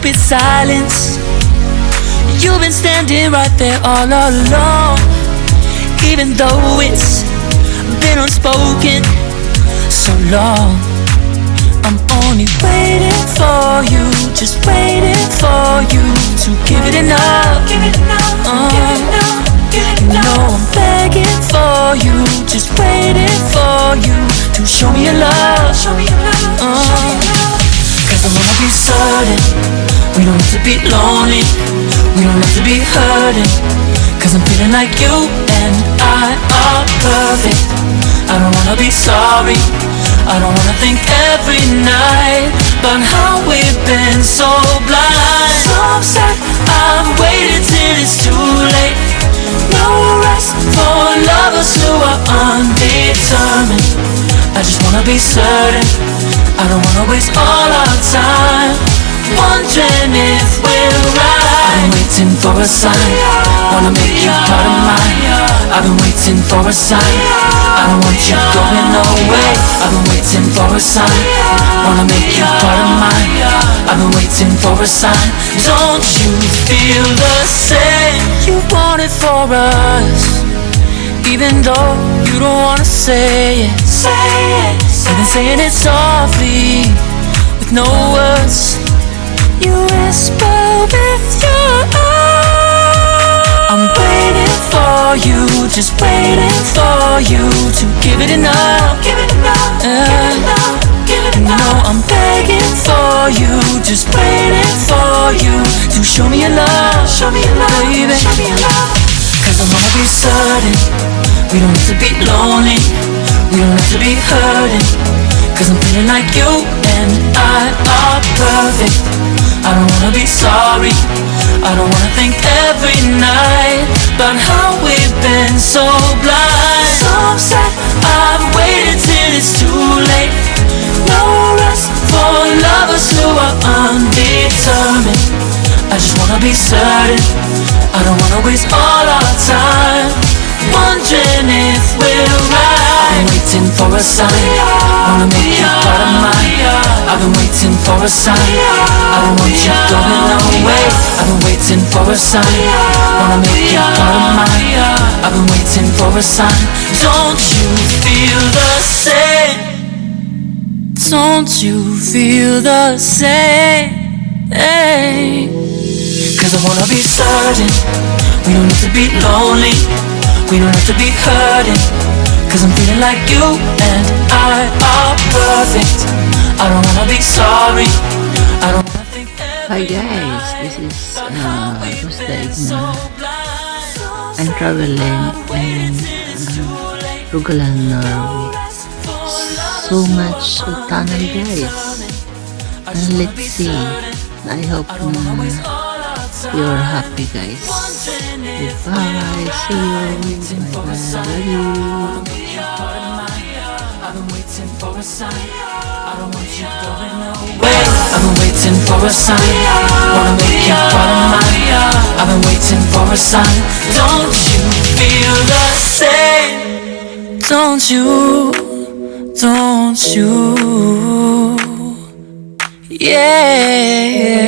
stupid silence. You've been standing right there all along, even though it's been unspoken so long. I'm only waiting for you, just waiting for you to give it enough. You know I'm begging for you, just waiting for you to show me your love. Cause I wanna be certain we don't have to be lonely, we don't have to be hurting. Cause I'm feeling like you and I are perfect. I don't wanna be sorry, I don't wanna think every night about how we've been so blind. So upset, I've waited till it's too late. No rest for lovers who are undetermined. I just wanna be certain, I don't wanna waste all our time wondering if we're right. I've been waiting for a sign, wanna make you part of mine. I've been waiting for a sign, I don't want you going away. I've been waiting for a sign, wanna make you part of mine. I've been waiting for a sign. Don't you feel the same? You want it for us, even though you don't wanna say it. You've been saying it softly, with no words. You whisper with your eyes. I'm waiting for you, just waiting for you to give it enough. You know I'm begging for you, just waiting for you to show me your love, baby. Cause I wanna be certain we don't have to be lonely, we don't have to be hurting. Cause I'm feeling like you and I are perfect. I don't wanna be sorry, I don't wanna think every night about how we've been so blind. So upset, I've waited till it's too late. No rest for lovers who are undetermined. I just wanna be certain, I don't wanna waste all our time wondering if we're right. I've been waiting for a sign, wanna make you part of mine. I've been waiting for a sign, I don't want you going away. I've been waiting for a sign, wanna make you part of mine. I've been waiting for a sign. Don't you feel the same? Don't you feel the same? Cause I wanna be certain we don't have to be lonely, we don't have to be hurting. Cause I'm feeling like you and I are perfect. I don't wanna be sorry, I don't wanna think. Hi guys, this is Rogaland. I'm traveling in Rogaland, Norway. So much tunnel guys. Let's see. I hope you're happy guys. Goodbye, see you. Bye bye. I've been waiting for a sign, I don't want you going away. I've been waiting for a sign, wanna make you part of mine. I've been waiting for a sign. Don't you feel the same? Don't you? Yeah.